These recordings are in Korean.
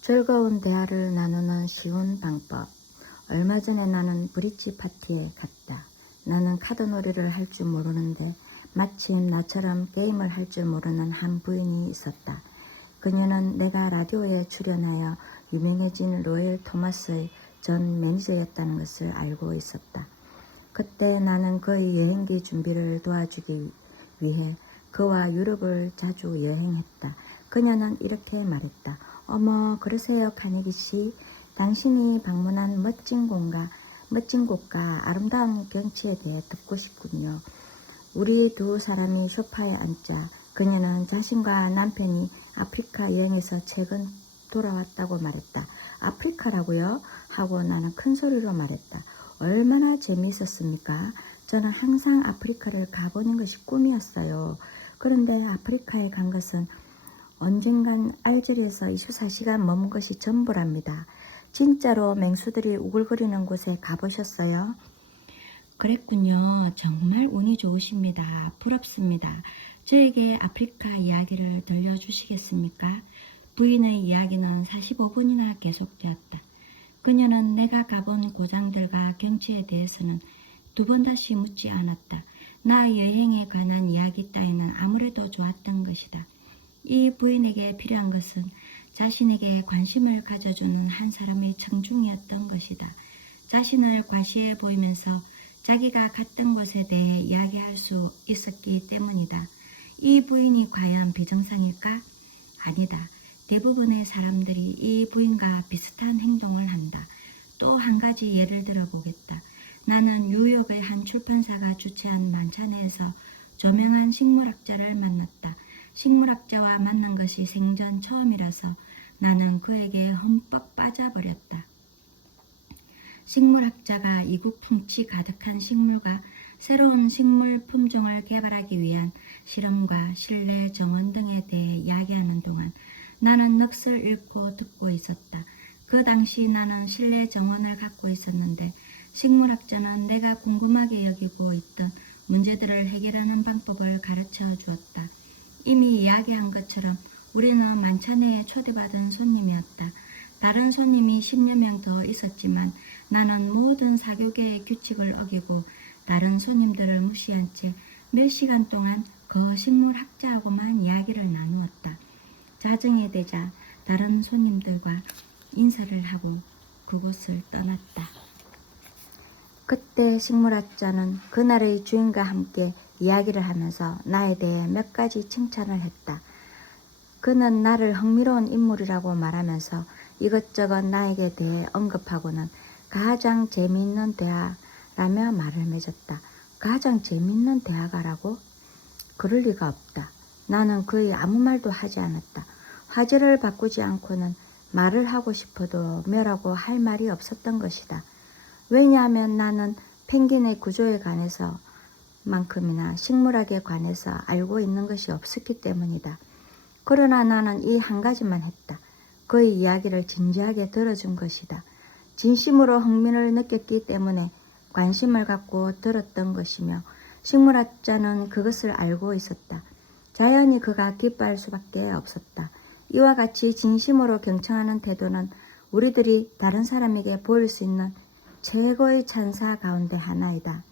즐거운 대화를 나누는 쉬운 방법. 얼마 전에 나는 브릿지 파티에 갔다. 나는 카드놀이를 할 줄 모르는데 마침 나처럼 게임을 할 줄 모르는 한 부인이 있었다. 그녀는 내가 라디오에 출연하여 유명해진 로열 토마스의 전 매니저였다는 것을 알고 있었다. 그때 나는 그의 여행기 준비를 도와주기 위해 그와 유럽을 자주 여행했다. 그녀는 이렇게 말했다. 어머, 그러세요, 카네기 씨. 당신이 방문한 멋진 곳과 아름다운 경치에 대해 듣고 싶군요. 우리 두 사람이 소파에 앉자 그녀는 자신과 남편이 아프리카 여행에서 최근 돌아왔다고 말했다. 아프리카라고요? 하고 나는 큰 소리로 말했다. 얼마나 재미있었습니까? 저는 항상 아프리카를 가보는 것이 꿈이었어요. 그런데 아프리카에 간 것은 언젠간 알제리에서 24시간 머문 것이 전부랍니다. 진짜로 맹수들이 우글거리는 곳에 가보셨어요? 그랬군요. 정말 운이 좋으십니다. 부럽습니다. 저에게 아프리카 이야기를 들려주시겠습니까? 부인의 이야기는 45분이나 계속되었다. 그녀는 내가 가본 고장들과 경치에 대해서는 두 번 다시 묻지 않았다. 나 여행에 관한 이야기 따위는 아무래도 좋았던 것이다. 이 부인에게 필요한 것은 자신에게 관심을 가져주는 한 사람의 청중이었던 것이다. 자신을 과시해 보이면서 자기가 갔던 곳에 대해 이야기할 수 있었기 때문이다. 이 부인이 과연 비정상일까? 아니다. 대부분의 사람들이 이 부인과 비슷한 행동을 한다. 또 한 가지 예를 들어보겠다. 나는 뉴욕의 한 출판사가 주최한 만찬회에서 저명한 식물학자를 만났다. 식물학자와 만난 것이 생전 처음이라서 나는 그에게 흠뻑 빠져버렸다. 식물학자가 이국 풍치 가득한 식물과 새로운 식물 품종을 개발하기 위한 실험과 실내 정원 등에 대해 이야기하는 동안 나는 넋을 잃고 듣고 있었다. 그 당시 나는 실내 정원을 갖고 있었는데 식물학자는 내가 궁금하게 여기고 있던 문제들을 해결하는 방법을 가르쳐 주었다. 이미 이야기한 것처럼 우리는 만찬회에 초대받은 손님이었다. 다른 손님이 10여 명 더 있었지만 나는 모든 사교계의 규칙을 어기고 다른 손님들을 무시한 채 몇 시간 동안 그 식물학자하고만 이야기를 나누었다. 자정이 되자 다른 손님들과 인사를 하고 그곳을 떠났다. 그때 식물학자는 그날의 주인과 함께 이야기를 하면서 나에 대해 몇 가지 칭찬을 했다. 그는 나를 흥미로운 인물이라고 말하면서 이것저것 나에게 대해 언급하고는 가장 재미있는 대화라며 말을 맺었다. 가장 재미있는 대화가라고? 그럴 리가 없다. 나는 거의 아무 말도 하지 않았다. 화제를 바꾸지 않고는 말을 하고 싶어도 뭐라고 할 말이 없었던 것이다. 왜냐하면 나는 펭귄의 구조에 관해서 만큼이나 식물학에 관해서 알고 있는 것이 없었기 때문이다. 그러나 나는 이 한 가지만 했다. 그의 이야기를 진지하게 들어준 것이다. 진심으로 흥미를 느꼈기 때문에 관심을 갖고 들었던 것이며 식물학자는 그것을 알고 있었다. 자연히 그가 기뻐할 수밖에 없었다. 이와 같이 진심으로 경청하는 태도는 우리들이 다른 사람에게 보일 수 있는 최고의 찬사 가운데 하나이다.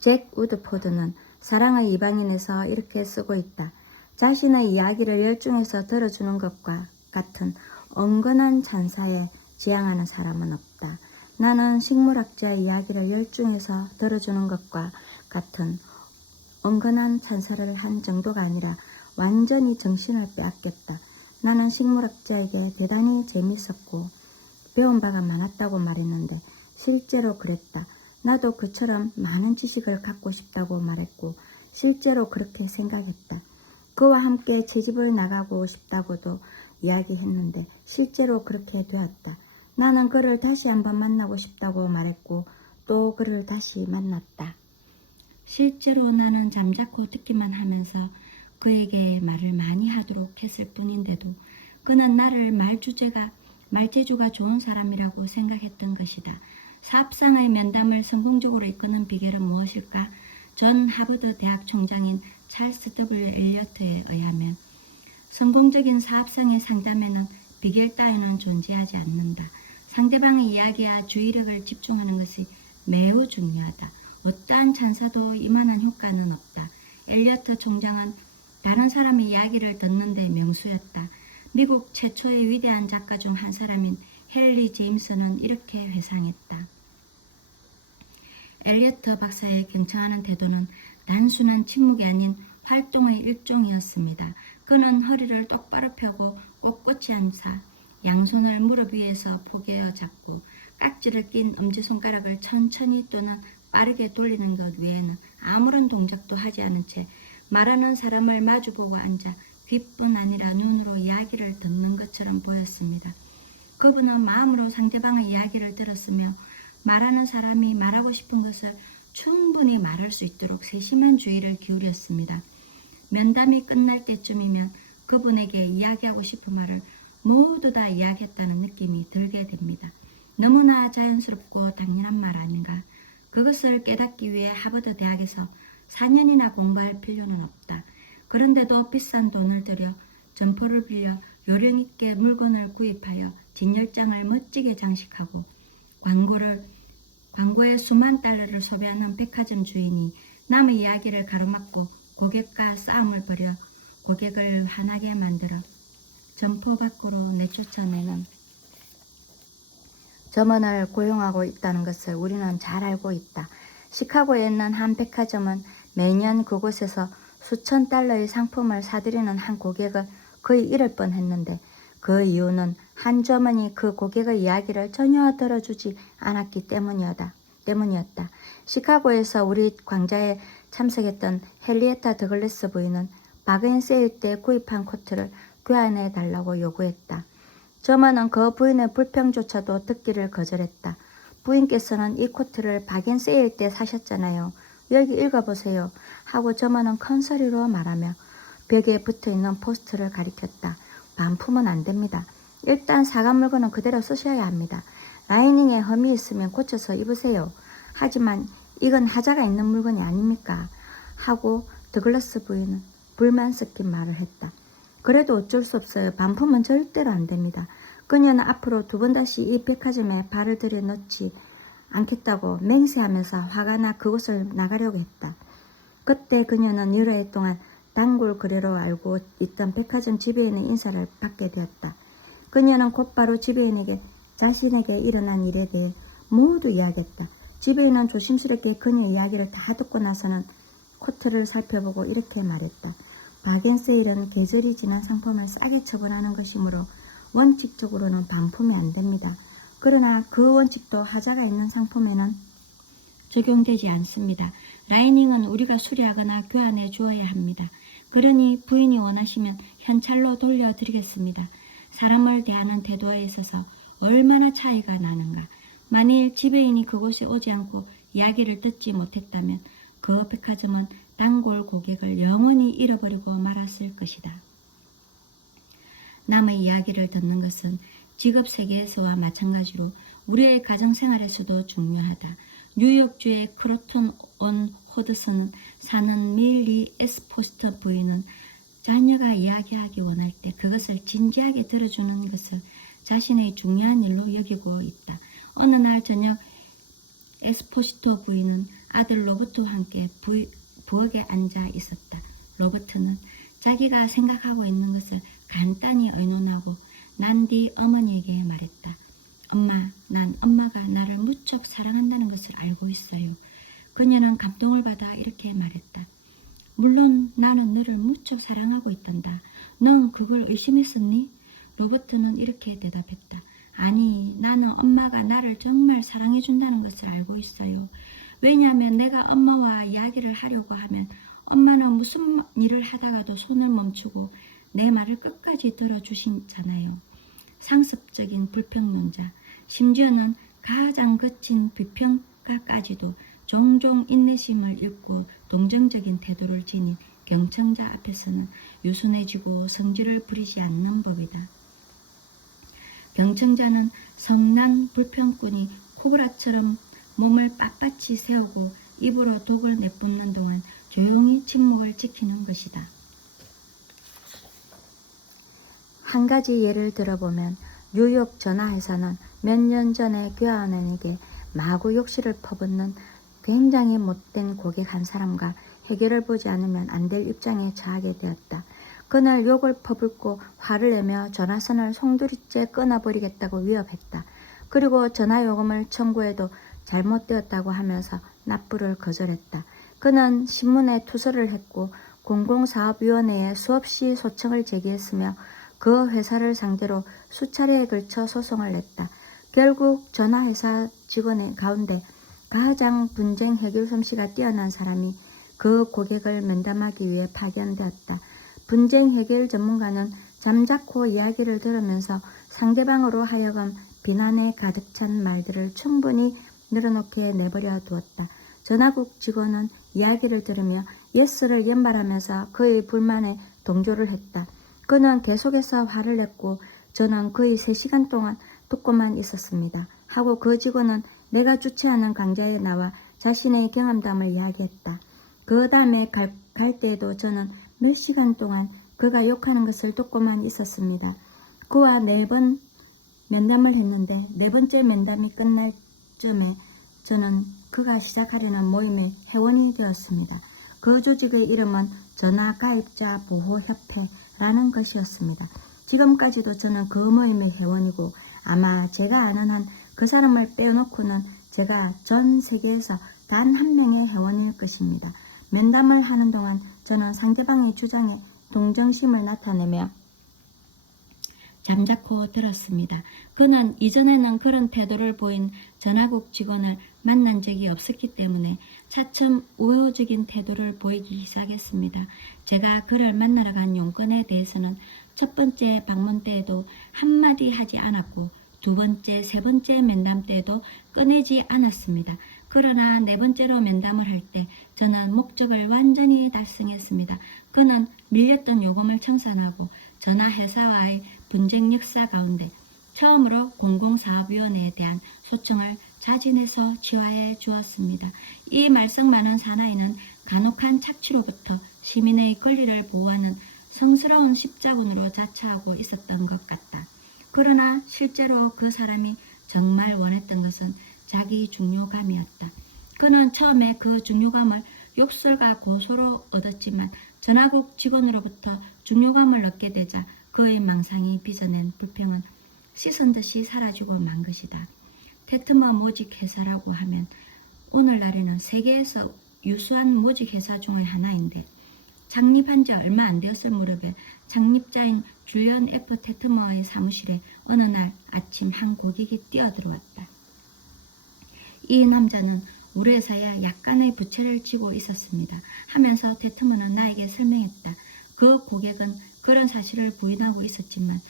잭 우드포드는 사랑의 이방인에서 이렇게 쓰고 있다. 자신의 이야기를 열중해서 들어주는 것과 같은 온건한 찬사에 지향하는 사람은 없다. 나는 식물학자의 이야기를 열중해서 들어주는 것과 같은 온건한 찬사를 한 정도가 아니라 완전히 정신을 빼앗겼다. 나는 식물학자에게 대단히 재밌었고 배운 바가 많았다고 말했는데 실제로 그랬다. 나도 그처럼 많은 지식을 갖고 싶다고 말했고 실제로 그렇게 생각했다. 그와 함께 채집을 나가고 싶다고도 이야기했는데 실제로 그렇게 되었다. 나는 그를 다시 한번 만나고 싶다고 말했고 또 그를 다시 만났다. 실제로 나는 잠자코 듣기만 하면서 그에게 말을 많이 하도록 했을 뿐인데도 그는 나를 말재주가 좋은 사람이라고 생각했던 것이다. 사업상의 면담을 성공적으로 이끄는 비결은 무엇일까? 전 하버드 대학 총장인 찰스 W. 엘리어트에 의하면 성공적인 사업상의 상담에는 비결 따위는 존재하지 않는다. 상대방의 이야기와 주의력을 집중하는 것이 매우 중요하다. 어떠한 찬사도 이만한 효과는 없다. 엘리어트 총장은 다른 사람의 이야기를 듣는 데 명수였다. 미국 최초의 위대한 작가 중 한 사람인 헨리 제임스는 이렇게 회상했다. 엘리어트 박사의 경청하는 태도는 단순한 침묵이 아닌 활동의 일종이었습니다. 그는 허리를 똑바로 펴고 꼿꼿이 앉아 양손을 무릎 위에서 포개어 잡고 깍지를 낀 엄지손가락을 천천히 또는 빠르게 돌리는 것 외에는 아무런 동작도 하지 않은 채 말하는 사람을 마주보고 앉아 귓뿐 아니라 눈으로 이야기를 듣는 것처럼 보였습니다. 그분은 마음으로 상대방의 이야기를 들었으며 말하는 사람이 말하고 싶은 것을 충분히 말할 수 있도록 세심한 주의를 기울였습니다. 면담이 끝날 때쯤이면 그분에게 이야기하고 싶은 말을 모두 다 이야기했다는 느낌이 들게 됩니다. 너무나 자연스럽고 당연한 말 아닌가. 그것을 깨닫기 위해 하버드 대학에서 4년이나 공부할 필요는 없다. 그런데도 비싼 돈을 들여 점포를 빌려 요령있게 물건을 구입하여 진열장을 멋지게 장식하고 광고에 수만 달러를 소비하는 백화점 주인이 남의 이야기를 가로막고 고객과 싸움을 벌여 고객을 화나게 만들어 점포 밖으로 내쫓아내는 점원을 고용하고 있다는 것을 우리는 잘 알고 있다. 시카고에 있는 한 백화점은 매년 그곳에서 수천 달러의 상품을 사들이는 한 고객을 거의 잃을 뻔했는데 그 이유는 한 점원이 그 고객의 이야기를 전혀 들어주지 않았기 때문이었다. 시카고에서 우리 광자에 참석했던 헨리에타 더글래스 부인은 바겐 세일 때 구입한 코트를 교환해 달라고 요구했다. 점원은 그 부인의 불평조차도 듣기를 거절했다. 부인께서는 이 코트를 바겐 세일 때 사셨잖아요. 여기 읽어보세요. 하고 점원은 큰 소리로 말하며 벽에 붙어있는 포스트를 가리켰다. 반품은 안 됩니다. 일단 사간 물건은 그대로 쓰셔야 합니다. 라이닝에 흠이 있으면 고쳐서 입으세요. 하지만 이건 하자가 있는 물건이 아닙니까? 하고 더글라스 부인은 불만 섞인 말을 했다. 그래도 어쩔 수 없어요. 반품은 절대로 안 됩니다. 그녀는 앞으로 두 번 다시 이 백화점에 발을 들여놓지 않겠다고 맹세하면서 화가 나 그곳을 나가려고 했다. 그때 그녀는 여러 해 동안 단골 거래로 알고 있던 백화점 지배인의 인사를 받게 되었다. 그녀는 곧바로 지배인에게 자신에게 일어난 일에 대해 모두 이야기했다. 지배인은 조심스럽게 그녀의 이야기를 다 듣고 나서는 코트를 살펴보고 이렇게 말했다. 바겐세일은 계절이 지난 상품을 싸게 처분하는 것이므로 원칙적으로는 반품이 안 됩니다. 그러나 그 원칙도 하자가 있는 상품에는 적용되지 않습니다. 라이닝은 우리가 수리하거나 교환해 주어야 합니다. 그러니 부인이 원하시면 현찰로 돌려드리겠습니다. 사람을 대하는 태도에 있어서 얼마나 차이가 나는가. 만일 지배인이 그곳에 오지 않고 이야기를 듣지 못했다면 그 백화점은 단골 고객을 영원히 잃어버리고 말았을 것이다. 남의 이야기를 듣는 것은 직업 세계에서와 마찬가지로 우리의 가정생활에서도 중요하다. 뉴욕주의 크로톤 온 호드슨 사는 밀리 에스포스터 부인은 자녀가 이야기하기 원할 때 그것을 진지하게 들어주는 것을 자신의 중요한 일로 여기고 있다. 어느 날 저녁 에스포시토 부인은 아들 로버트와 함께 부엌에 앉아 있었다. 로버트는 자기가 생각하고 있는 것을 간단히 의논하고 난 뒤 어머니에게 말했다. 엄마, 난 엄마가 나를 무척 사랑한다는 것을 알고 있어요. 그녀는 감동을 받아 이렇게 말했다. 물론 나는 너를 무척 사랑하고 있단다. 넌 그걸 의심했었니? 로버트는 이렇게 대답했다. 아니, 나는 엄마가 나를 정말 사랑해준다는 것을 알고 있어요. 왜냐하면 내가 엄마와 이야기를 하려고 하면 엄마는 무슨 일을 하다가도 손을 멈추고 내 말을 끝까지 들어주시잖아요. 상습적인 불평론자, 심지어는 가장 거친 비평가까지도 종종 인내심을 잃고 동정적인 태도를 지닌 경청자 앞에서는 유순해지고 성질을 부리지 않는 법이다. 경청자는 성난 불평꾼이 코브라처럼 몸을 빳빳이 세우고 입으로 독을 내뿜는 동안 조용히 침묵을 지키는 것이다. 한 가지 예를 들어보면 뉴욕 전화회사는 몇 년 전에 교환원에게 마구 욕실을 퍼붓는 굉장히 못된 고객 한 사람과 해결을 보지 않으면 안 될 입장에 처하게 되었다. 그날 욕을 퍼붓고 화를 내며 전화선을 송두리째 끊어버리겠다고 위협했다. 그리고 전화요금을 청구해도 잘못되었다고 하면서 납부를 거절했다. 그는 신문에 투서를 했고 공공사업위원회에 수없이 소청을 제기했으며 그 회사를 상대로 수차례에 걸쳐 소송을 냈다. 결국 전화회사 직원의 가운데 가장 분쟁 해결 솜씨가 뛰어난 사람이 그 고객을 면담하기 위해 파견되었다. 분쟁 해결 전문가는 잠자코 이야기를 들으면서 상대방으로 하여금 비난에 가득 찬 말들을 충분히 늘어놓게 내버려 두었다. 전화국 직원은 이야기를 들으며 예스를 연발하면서 그의 불만에 동조를 했다. 그는 계속해서 화를 냈고 저는 거의 3시간 동안 듣고만 있었습니다. 하고 그 직원은 내가 주최하는 강좌에 나와 자신의 경험담을 이야기했다. 그 다음에 갈 때에도 저는 몇 시간 동안 그가 욕하는 것을 듣고만 있었습니다. 그와 4번 면담을 했는데 4번째 면담이 끝날 쯤에 저는 그가 시작하려는 모임의 회원이 되었습니다. 그 조직의 이름은 전화가입자 보호협회라는 것이었습니다. 지금까지도 저는 그 모임의 회원이고 아마 제가 아는 한 그 사람을 빼놓고는 제가 전 세계에서 단 한 명의 회원일 것입니다. 면담을 하는 동안 저는 상대방의 주장에 동정심을 나타내며 잠자코 들었습니다. 그는 이전에는 그런 태도를 보인 전화국 직원을 만난 적이 없었기 때문에 차츰 우호적인 태도를 보이기 시작했습니다. 제가 그를 만나러 간 용건에 대해서는 첫 번째 방문 때에도 한마디 하지 않았고 2번째, 3번째 면담 때에도 꺼내지 않았습니다. 그러나 4번째로 면담을 할 때 저는 목적을 완전히 달성했습니다. 그는 밀렸던 요금을 청산하고 전화회사와의 분쟁 역사 가운데 처음으로 공공사업위원회에 대한 소청을 자진해서 취하해 주었습니다. 이 말썽 많은 사나이는 간혹한 착취로부터 시민의 권리를 보호하는 성스러운 십자군으로 자처하고 있었던 것 같다. 그러나 실제로 그 사람이 정말 원했던 것은 자기 중요감이었다. 그는 처음에 그 중요감을 욕설과 고소로 얻었지만 전화국 직원으로부터 중요감을 얻게 되자 그의 망상이 빚어낸 불평은 씻은 듯이 사라지고 만 것이다. 테트머 모직회사라고 하면 오늘날에는 세계에서 유수한 모직회사 중의 하나인데 창립한 지 얼마 안 되었을 무렵에 창립자인 줄리언 F. 테트머의 사무실에 어느 날 아침 한 고객이 뛰어들어왔다. 이 남자는 우리 회사에 약간의 부채를 지고 있었습니다. 하면서 테트머는 나에게 설명했다. 그 고객은 그런 사실을 부인하고 있었지만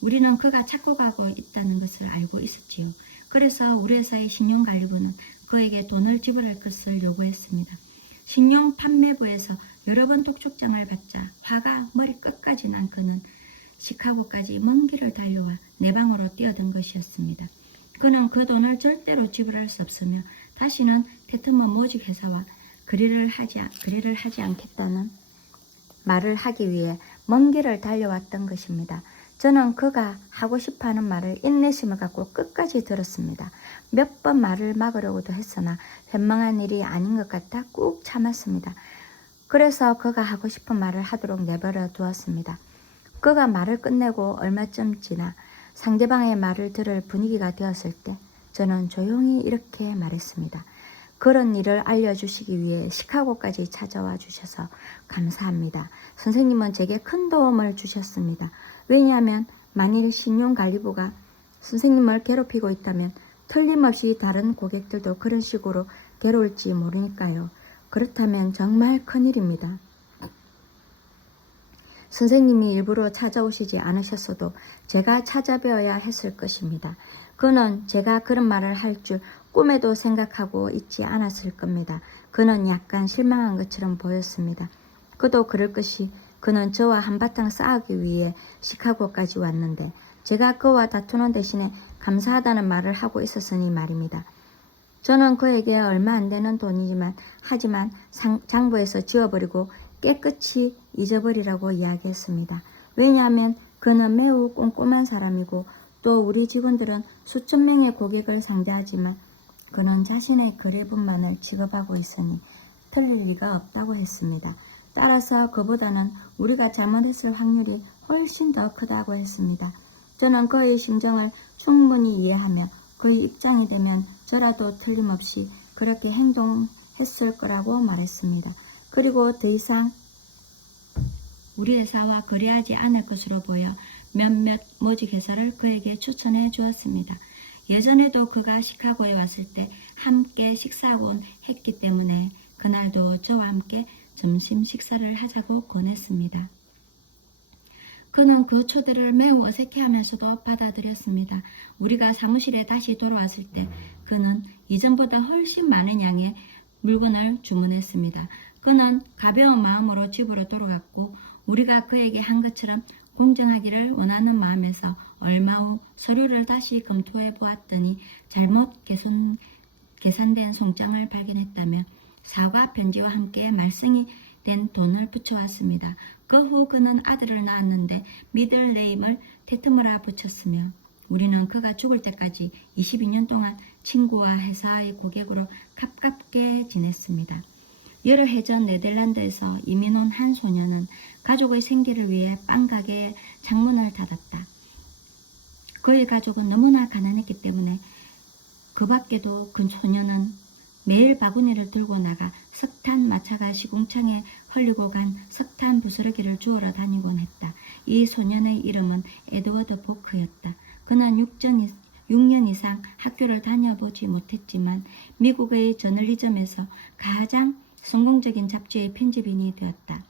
우리는 그가 착각하고 있다는 것을 알고 있었지요. 그래서 우리 회사의 신용관리부는 그에게 돈을 지불할 것을 요구했습니다. 신용판매부에서 여러 번 독촉장을 받자 화가 머리 끝까지 난 그는 시카고까지 먼 길을 달려와 내 방으로 뛰어든 것이었습니다. 그는 그 돈을 절대로 지불할 수 없으며 다시는 테트머 모직회사와 거래를 하지 않겠다는 말을 하기 위해 먼 길을 달려왔던 것입니다. 저는 그가 하고 싶어하는 말을 인내심을 갖고 끝까지 들었습니다. 몇 번 말을 막으려고도 했으나 현명한 일이 아닌 것 같아 꾹 참았습니다. 그래서 그가 하고 싶은 말을 하도록 내버려 두었습니다. 그가 말을 끝내고 얼마쯤 지나 상대방의 말을 들을 분위기가 되었을 때 저는 조용히 이렇게 말했습니다. 그런 일을 알려주시기 위해 시카고까지 찾아와 주셔서 감사합니다. 선생님은 제게 큰 도움을 주셨습니다. 왜냐하면 만일 신용관리부가 선생님을 괴롭히고 있다면 틀림없이 다른 고객들도 그런 식으로 괴로울지 모르니까요. 그렇다면 정말 큰일입니다. 선생님이 일부러 찾아오시지 않으셨어도 제가 찾아뵈어야 했을 것입니다. 그는 제가 그런 말을 할 줄 꿈에도 생각하고 있지 않았을 겁니다. 그는 약간 실망한 것처럼 보였습니다. 그도 그럴 것이 그는 저와 한바탕 싸우기 위해 시카고까지 왔는데 제가 그와 다투는 대신에 감사하다는 말을 하고 있었으니 말입니다. 저는 그에게 얼마 안 되는 돈이지만 하지만 장부에서 지워버리고 깨끗이 잊어버리라고 이야기했습니다. 왜냐하면 그는 매우 꼼꼼한 사람이고 또 우리 직원들은 수천 명의 고객을 상대하지만 그는 자신의 거래분만을 취급하고 있으니 틀릴 리가 없다고 했습니다. 따라서 그보다는 우리가 잘못했을 확률이 훨씬 더 크다고 했습니다. 저는 그의 심정을 충분히 이해하며 그의 입장이 되면 저라도 틀림없이 그렇게 행동했을 거라고 말했습니다. 그리고 더 이상 우리 회사와 거래하지 않을 것으로 보여 몇몇 모직 회사를 그에게 추천해 주었습니다. 예전에도 그가 시카고에 왔을 때 함께 식사하곤 했기 때문에 그날도 저와 함께 점심 식사를 하자고 권했습니다. 그는 그 초대를 매우 어색해하면서도 받아들였습니다. 우리가 사무실에 다시 돌아왔을 때 그는 이전보다 훨씬 많은 양의 물건을 주문했습니다. 그는 가벼운 마음으로 집으로 돌아갔고 우리가 그에게 한 것처럼 공정하기를 원하는 마음에서 얼마 후 서류를 다시 검토해 보았더니 잘못 계산된 송장을 발견했다며 사과 편지와 함께 말썽이 된 돈을 붙여왔습니다. 그 후 그는 아들을 낳았는데 미들 네임을 테트머라 붙였으며 우리는 그가 죽을 때까지 22년 동안 친구와 회사의 고객으로 가깝게 지냈습니다. 여러 해 전 네덜란드에서 이민 온 한 소녀는 가족의 생계를 위해 빵 가게에 창문을 닫았다. 그의 가족은 너무나 가난했기 때문에 그 밖에도 그 소녀는 매일 바구니를 들고 나가 석탄 마차가 시궁창에 흘리고 간 석탄 부스러기를 주우러 다니곤 했다. 이 소년의 이름은 에드워드 포크였다. 그는 6년 이상 학교를 다녀보지 못했지만 미국의 저널리즘에서 가장 성공적인 잡지의 편집인이 되었다.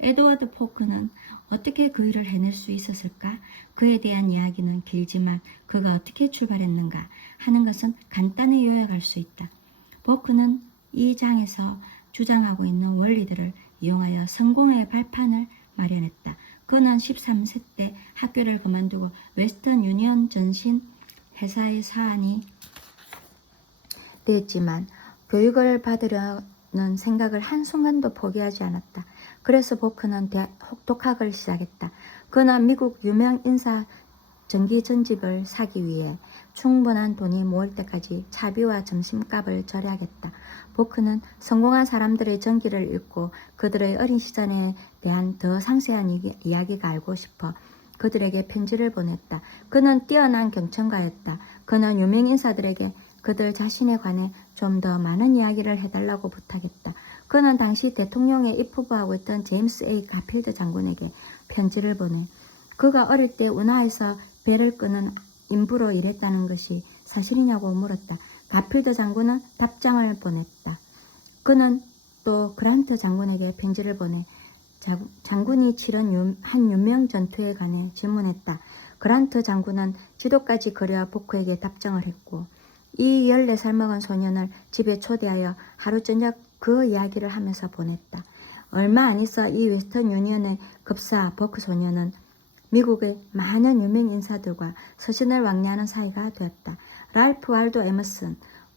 에드워드 포크는 어떻게 그 일을 해낼 수 있었을까? 그에 대한 이야기는 길지만 그가 어떻게 출발했는가 하는 것은 간단히 요약할 수 있다. 포크는 이 장에서 주장하고 있는 원리들을 이용하여 성공의 발판을 마련했다. 그는 13세 때 학교를 그만두고 웨스턴 유니언 전신 회사의 사안이 되었지만 교육을 받으려는 생각을 한순간도 포기하지 않았다. 그래서 포크는 독학을 시작했다. 그는 미국 유명 인사 전기 전집을 사기 위해 충분한 돈이 모일 때까지 차비와 점심값을 절약했다. 포크는 성공한 사람들의 전기를 읽고 그들의 어린 시절에 대한 더 상세한 이야기가 알고 싶어 그들에게 편지를 보냈다. 그는 뛰어난 경청가였다. 그는 유명 인사들에게 그들 자신에 관해 좀 더 많은 이야기를 해달라고 부탁했다. 그는 당시 대통령에 입후보하고 있던 제임스 A. 가필드 장군에게 편지를 보내 그가 어릴 때 운하에서 배를 끄는 인부로 일했다는 것이 사실이냐고 물었다. 가필드 장군은 답장을 보냈다. 그는 또 그란트 장군에게 편지를 보내 장군이 치른 한 유명 전투에 관해 질문했다. 그란트 장군은 지도까지 그려 포크에게 답장을 했고 이 14살 먹은 소년을 집에 초대하여 하루 저녁 그 이야기를 하면서 보냈다. 얼마 안 있어 이 웨스턴 유니언의 급사 버크 소년은 미국의 많은 유명 인사들과 서신을 왕래하는 사이가 되었다. 랄프 waldo 에머슨,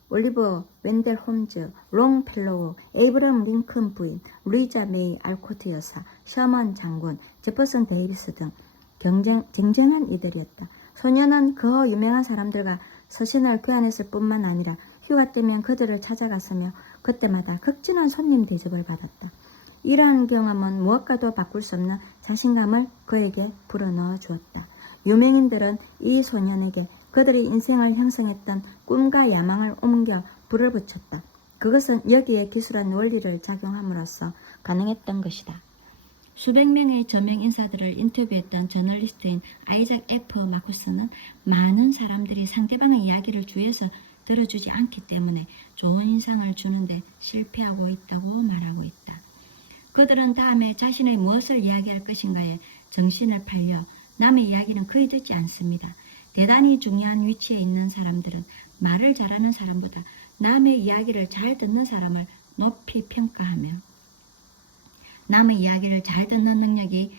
올리버 웬델 홈즈, 롱펠로우, 에이브럼 링컨 부인, 루이자 메이 알코트 여사, 셔먼 장군, 제퍼슨 데이비스 등 쟁쟁한 이들이었다. 소년은 그 유명한 사람들과 서신을 교환했을 뿐만 아니라 휴가 때면 그들을 찾아갔으며 그때마다 극진한 손님 대접을 받았다. 이러한 경험은 무엇과도 바꿀 수 없는 자신감을 그에게 불어넣어 주었다. 유명인들은 이 소년에게 그들의 인생을 형성했던 꿈과 야망을 옮겨 불을 붙였다. 그것은 여기에 기술한 원리를 작용함으로써 가능했던 것이다. 수백 명의 저명 인사들을 인터뷰했던 저널리스트인 아이작 F. 마쿠스는 많은 사람들이 상대방의 이야기를 주위에서 들어주지 않기 때문에 좋은 인상을 주는데 실패하고 있다고 말하고 있다. 그들은 다음에 자신의 무엇을 이야기할 것인가에 정신을 팔려 남의 이야기는 거의 듣지 않습니다. 대단히 중요한 위치에 있는 사람들은 말을 잘하는 사람보다 남의 이야기를 잘 듣는 사람을 높이 평가하며 남의 이야기를 잘 듣는 능력이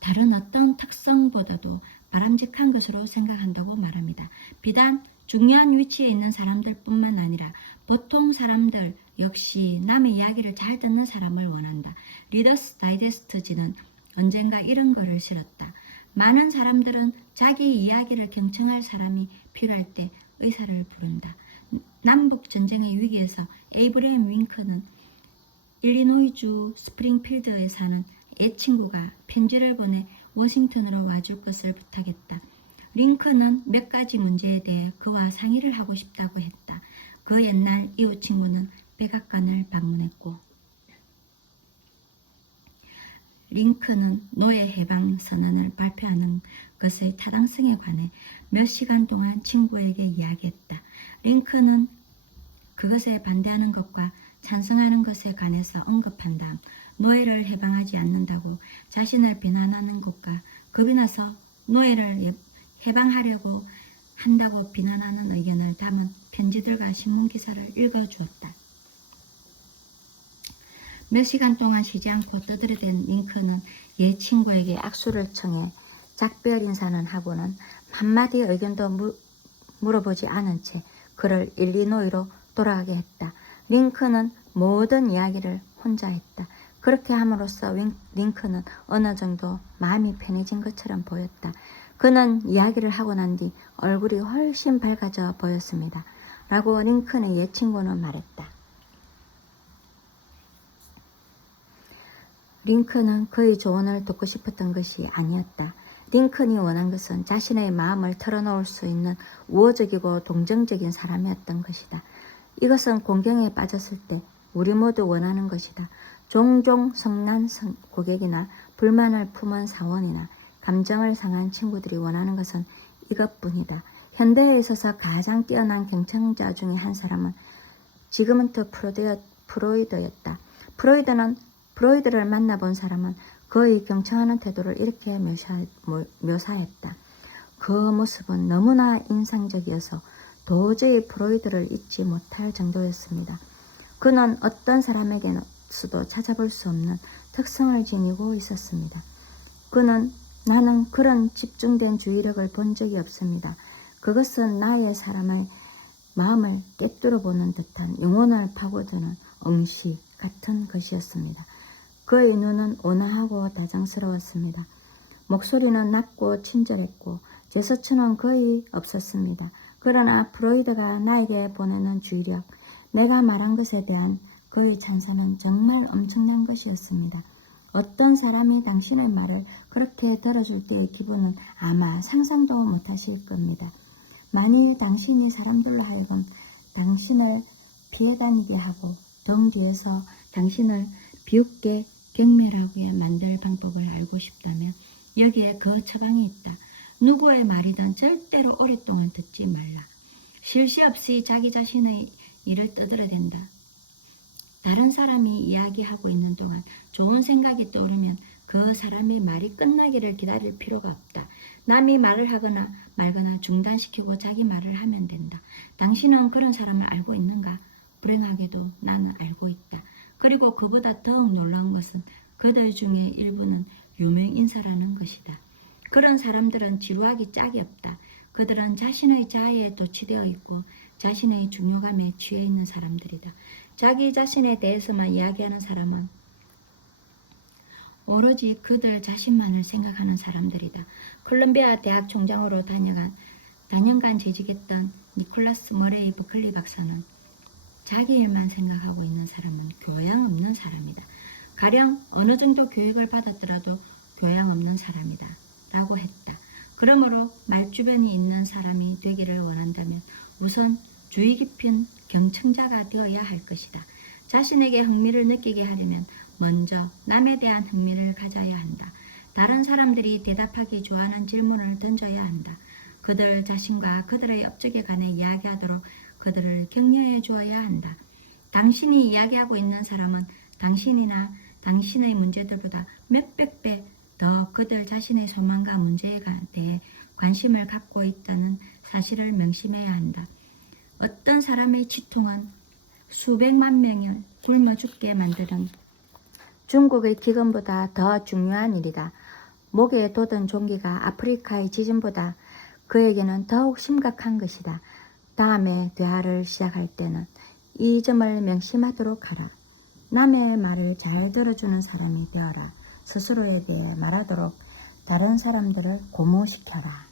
다른 어떤 특성보다도 바람직한 것으로 생각한다고 말합니다. 비단 중요한 위치에 있는 사람들뿐만 아니라 보통 사람들 역시 남의 이야기를 잘 듣는 사람을 원한다. 리더스 다이제스트지는 언젠가 이런 글을 실었다. 많은 사람들은 자기 이야기를 경청할 사람이 필요할 때 의사를 부른다. 남북 전쟁의 위기에서 에이브리엄 링컨은 일리노이주 스프링필드에 사는 애친구가 편지를 보내 워싱턴으로 와줄 것을 부탁했다. 링컨은 몇 가지 문제에 대해 그와 상의를 하고 싶다고 했다. 그 옛날 이웃 친구는 백악관을 방문했고 링컨은 노예 해방 선언을 발표하는 것의 타당성에 관해 몇 시간 동안 친구에게 이야기했다. 링컨은 그것에 반대하는 것과 찬성하는 것에 관해서 언급한 다음 노예를 해방하지 않는다고 자신을 비난하는 것과 겁이 나서 노예를 해방하려고 한다고 비난하는 의견을 담은 편지들과 신문기사를 읽어주었다. 몇 시간 동안 쉬지 않고 떠들어댄 링컨은 옛 친구에게 악수를 청해 작별 인사는 하고는 한마디 의견도 물어보지 않은 채 그를 일리노이로 돌아가게 했다. 링컨은 모든 이야기를 혼자 했다. 그렇게 함으로써 링컨은 어느 정도 마음이 편해진 것처럼 보였다. 그는 이야기를 하고 난 뒤 얼굴이 훨씬 밝아져 보였습니다. 라고 링컨의 옛 친구는 말했다. 링컨은 그의 조언을 듣고 싶었던 것이 아니었다. 링컨이 원한 것은 자신의 마음을 털어놓을 수 있는 우호적이고 동정적인 사람이었던 것이다. 이것은 공경에 빠졌을 때 우리 모두 원하는 것이다. 종종 성난 고객이나 불만을 품은 사원이나 감정을 상한 친구들이 원하는 것은 이것뿐이다. 현대에 있어서 가장 뛰어난 경청자 중에 한 사람은 지그문트 프로이드였다. 프로이드를 만나본 사람은 그의 경청하는 태도를 이렇게 묘사했다. 그 모습은 너무나 인상적이어서 도저히 프로이드를 잊지 못할 정도였습니다. 그는 어떤 사람에게서도 찾아볼 수 없는 특성을 지니고 있었습니다. 나는 그런 집중된 주의력을 본 적이 없습니다. 그것은 나의 사람의 마음을 꿰뚫어 보는 듯한 영혼을 파고드는 응시 같은 것이었습니다. 그의 눈은 온화하고 다정스러웠습니다. 목소리는 낮고 친절했고 제스처는 거의 없었습니다. 그러나 프로이드가 나에게 보내는 주의력, 내가 말한 것에 대한 그의 찬사는 정말 엄청난 것이었습니다. 어떤 사람이 당신의 말을 그렇게 들어줄 때의 기분은 아마 상상도 못하실 겁니다. 만일 당신이 사람들로 하여금 당신을 피해 다니게 하고 등 뒤에서 당신을 비웃게 경멸하게 만들 방법을 알고 싶다면 여기에 그 처방이 있다. 누구의 말이든 절대로 오랫동안 듣지 말라. 쉴 새 없이 자기 자신의 일을 떠들어댄다. 다른 사람이 이야기하고 있는 동안 좋은 생각이 떠오르면 그 사람의 말이 끝나기를 기다릴 필요가 없다. 남이 말을 하거나 말거나 중단시키고 자기 말을 하면 된다. 당신은 그런 사람을 알고 있는가? 불행하게도 나는 알고 있다. 그리고 그보다 더욱 놀라운 것은 그들 중에 일부는 유명인사라는 것이다. 그런 사람들은 지루하기 짝이 없다. 그들은 자신의 자아에 도취되어 있고 자신의 중요감에 취해 있는 사람들이다. 자기 자신에 대해서만 이야기하는 사람은 오로지 그들 자신만을 생각하는 사람들이다. 콜롬비아 대학 총장으로 다년간 재직했던 니콜라스 머레이 버클리 박사는 자기 일만 생각하고 있는 사람은 교양 없는 사람이다. 가령 어느 정도 교육을 받았더라도 교양 없는 사람이다. 라고 했다. 그러므로 말주변이 있는 사람이 되기를 원한다면 우선 주의 깊은 경청자가 되어야 할 것이다. 자신에게 흥미를 느끼게 하려면 먼저 남에 대한 흥미를 가져야 한다. 다른 사람들이 대답하기 좋아하는 질문을 던져야 한다. 그들 자신과 그들의 업적에 관해 이야기하도록 그들을 격려해 주어야 한다. 당신이 이야기하고 있는 사람은 당신이나 당신의 문제들보다 몇백 배 더 그들 자신의 소망과 문제에 대해 관심을 갖고 있다는 사실을 명심해야 한다. 어떤 사람의 치통은 수백만 명을 굶어 죽게 만드는 중국의 기근보다 더 중요한 일이다. 목에 돋은 종기가 아프리카의 지진보다 그에게는 더욱 심각한 것이다. 다음에 대화를 시작할 때는 이 점을 명심하도록 하라. 남의 말을 잘 들어주는 사람이 되어라. 스스로에 대해 말하도록 다른 사람들을 고무시켜라.